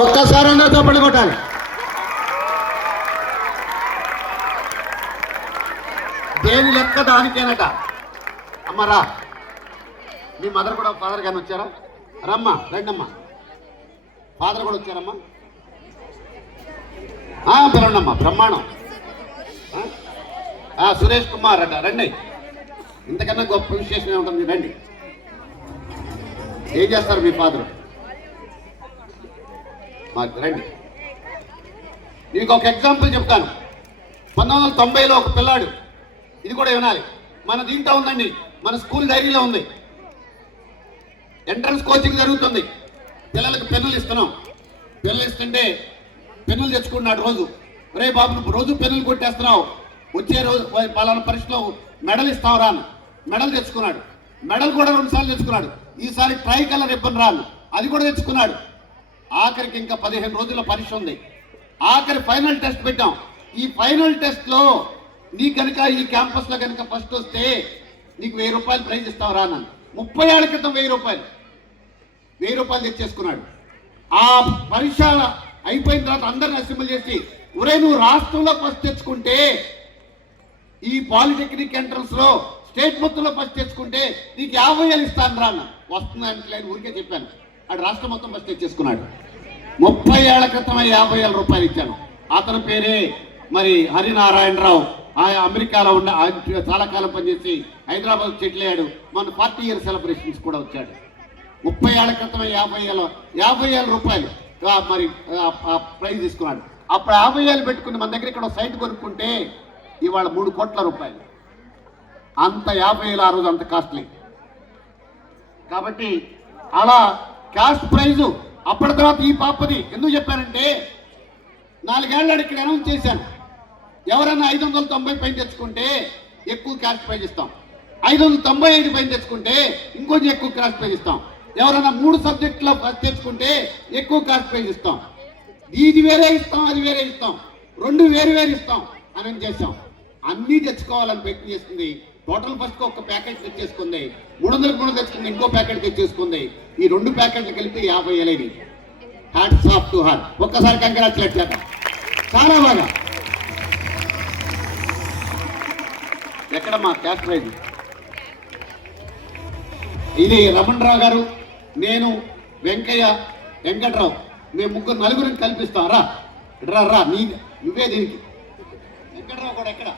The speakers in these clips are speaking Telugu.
ఒక్కసారి అందరూ చప్పట్లు కొట్టాలి. దేని లెక్క దానికేనట. అమ్మరా, మీ మదర్ కూడా ఫాదర్ గాని వచ్చారా? రమ్మా, రండమ్మా. ఫాదర్ కూడా వచ్చారమ్మా. పిలండమ్మా, బ్రహ్మాండం. సురేష్ కుమార్ అట, రండి. ఇంతకన్నా గొప్ప విశేషం ఏముంటుంది, రండి. ఏం చేస్తారు మీ ఫాదర్? మాకు రండి. మీకు ఒక ఎగ్జాంపుల్ చెప్తాను. 1990లో ఒక పిల్లాడు, ఇది కూడా వినాలి, మన దీంట్లో ఉందండి, మన స్కూల్ డైరీలో ఉంది. ఎంట్రన్స్ కోచింగ్ జరుగుతుంది, పిల్లలకు పెన్నులు ఇస్తున్నాం. పెన్నులు ఇస్తుంటే పెన్నులు తెచ్చుకున్నాడు రోజు. రే బాబు, నువ్వు రోజు పెన్నులు కొట్టేస్తున్నావు, వచ్చే రోజు పలానా పరీక్షలో మెడల్ ఇస్తావు రాను. మెడల్ తెచ్చుకున్నాడు. మెడల్ కూడా 2 సార్లు తెచ్చుకున్నాడు. ఈసారి ట్రై కలర్ రిబ్బన్ రాను, అది కూడా తెచ్చుకున్నాడు. ఆఖరికి ఇంకా 15 రోజుల పరీక్ష ఉంది. ఆఖరి ఫైనల్ టెస్ట్ పెట్టాం. ఈ ఫైనల్ టెస్ట్లో నీ కనుక ఈ క్యాంపస్లో కనుక ఫస్ట్ వస్తే నీకు 1000 రూపాయలు ప్రైజ్ ఇస్తావు రాను. 30 ఏళ్ల క్రితం 1000 రూపాయలు తెచ్చేసుకున్నాడు. ఆ పరీక్ష అయిపోయిన తర్వాత అందరిని అసెంబ్లీ చేసి, ఒరే నువ్వు రాష్ట్రంలో ఫస్ట్ తెచ్చుకుంటే, ఈ పాలిటెక్నిక్ ఎంట్రన్స్ లో స్టేట్ మొత్తంలో ఫస్ట్ తెచ్చుకుంటే నీకు 50,000 ఇస్తాను రాను. వస్తుందంటే ఊరికే చెప్పాను. అటు రాష్ట్రం మొత్తం ఫస్ట్ తెచ్చేసుకున్నాడు. 30 ఏళ్ల క్రితం 50,000 రూపాయలు ఇచ్చాను. అతని పేరే మరి హరినారాయణరావు. ఆయన అమెరికాలో ఉన్న చాలా కాలం పనిచేసి హైదరాబాద్ సెటిల్ అయ్యాడు. మన 40 ఇయర్ సెలబ్రేషన్స్ కూడా వచ్చాడు. 30 ఏళ్ల క్రితం 50,000 రూపాయలు మరి ప్రైజ్ తీసుకున్నాడు. అప్పుడు 50,000 పెట్టుకుని మన దగ్గర ఇక్కడ సైట్ కొనుక్కుంటే ఇవాళ 3 కోట్ల రూపాయలు. అంత 50,000 ఆ రోజు అంత కాస్ట్లీ. కాబట్టి అలా క్యాష్ ప్రైజు. అప్పటి తర్వాత ఈ పాపది ఎందుకు చెప్పానంటే, 4 ఏళ్ళ ఇక్కడ అనౌన్స్ చేశాను, ఎవరన్నా 590 పైన తెచ్చుకుంటే ఎక్కువ క్యాష్ ప్రైజ్ ఇస్తాం, 595 పైన తెచ్చుకుంటే ఇంకొంచెం ఎక్కువ క్యాష్ ప్రైజ్ ఇస్తాం, ఎవరన్నా 3 సబ్జెక్టులో తెచ్చుకుంటే ఎక్కువ క్యాష్ ప్రైజ్ ఇస్తాం, ఇది వేరే ఇస్తాం, అది వేరే ఇస్తాం, 2 వేరు ఇస్తాం అని చేస్తాం. అన్నీ తెచ్చుకోవాలని ప్రయత్నం చేస్తుంది. టోటల్ ఫస్ట్ ఒక ప్యాకెట్ తెచ్చేసుకుంది, 300 తెచ్చుకుంది, ఇంకో ప్యాకెట్ తెచ్చేసుకుంది. ఈ 2 ప్యాకెట్లు కలిపి 50,000. Hats off to her. ఒక్కసారి కంగ్రాచులేట్ చేద్దాం. చాలా బాగా. ఎక్కడ మా క్యాష్ ప్రైజ్? ఇది రమణరావు గారు, నేను, వెంకయ్య, వెంకట్రావు, మేము 4 కల్పిస్తాం. రా రా, నువ్వే దీనికి. వెంకట్రావు కూడా ఎక్కడ?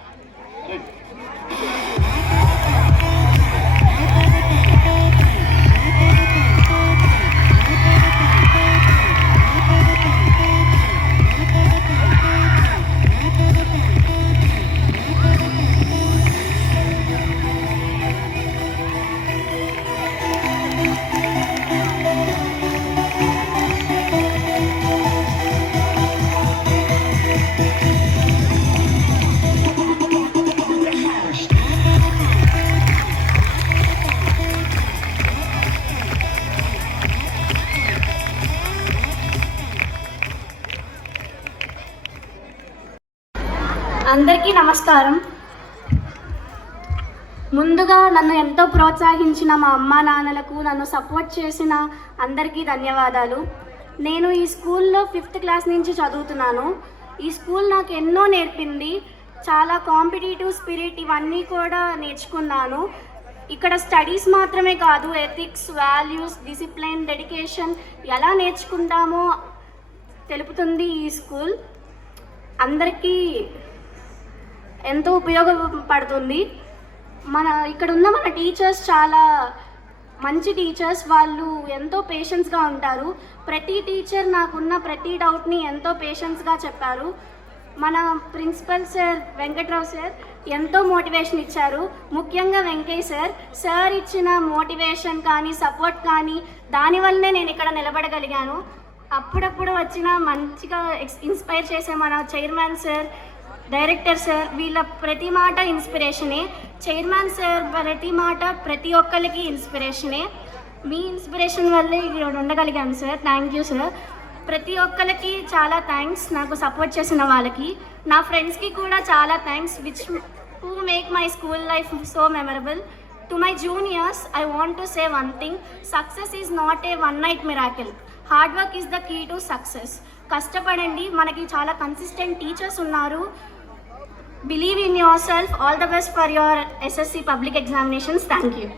అందరికీ నమస్కారం. ముందుగా నన్ను ఎంతో ప్రోత్సహించిన మా అమ్మా నాన్నలకు, నన్ను సపోర్ట్ చేసిన అందరికీ ధన్యవాదాలు. నేను ఈ స్కూల్లో 5th క్లాస్ నుంచి చదువుతున్నాను. ఈ స్కూల్ నాకు ఎన్నో నేర్పింది. చాలా కాంపిటీటివ్ స్పిరిట్ ఇవన్నీ కూడా నేర్చుకున్నాను. ఇక్కడ స్టడీస్ మాత్రమే కాదు, ఎథిక్స్, వాల్యూస్, డిసిప్లిన్, డెడికేషన్ ఎలా నేర్చుకుంటామో తెలుపుతుంది ఈ స్కూల్. అందరికీ ఎంతో ఉపయోగపడుతుంది. ఇక్కడ ఉన్న మన టీచర్స్ చాలా మంచి టీచర్స్. వాళ్ళు ఎంతో పేషెన్స్గా ఉంటారు. ప్రతి టీచర్ నాకున్న ప్రతి డౌట్ని ఎంతో పేషెన్స్గా చెప్పారు. మన ప్రిన్సిపల్ సార్ వెంకట్రావు సార్ ఎంతో మోటివేషన్ ఇచ్చారు. ముఖ్యంగా వెంకయ్య సార్ ఇచ్చిన మోటివేషన్ కానీ సపోర్ట్ కానీ దానివల్లనే నేను ఇక్కడ నిలబడగలిగాను. అప్పుడప్పుడు వచ్చిన మంచిగా ఇన్స్పైర్ చేసే మన చైర్మన్ సార్, డైరెక్టర్ సార్, వీళ్ళ ప్రతి మాట ఇన్స్పిరేషనే. చైర్మన్ సార్ ప్రతి మాట ప్రతి ఒక్కరికి ఇన్స్పిరేషనే. మీ ఇన్స్పిరేషన్ వల్లే ఇక్కడ ఉండగలిగాను సార్. Thank you sir. ప్రతి ఒక్కరికి చాలా థ్యాంక్స్, నాకు సపోర్ట్ చేసిన వాళ్ళకి. నా ఫ్రెండ్స్కి కూడా చాలా thanks, who make my school life so memorable. To my juniors, I want to say one thing. Success is not a one night miracle. Hard work is the key to success. కష్టపడండి, మనకి చాలా కన్సిస్టెంట్ టీచర్స్ ఉన్నారు. Believe in yourself. All the best for your SSC public examinations. Thank you.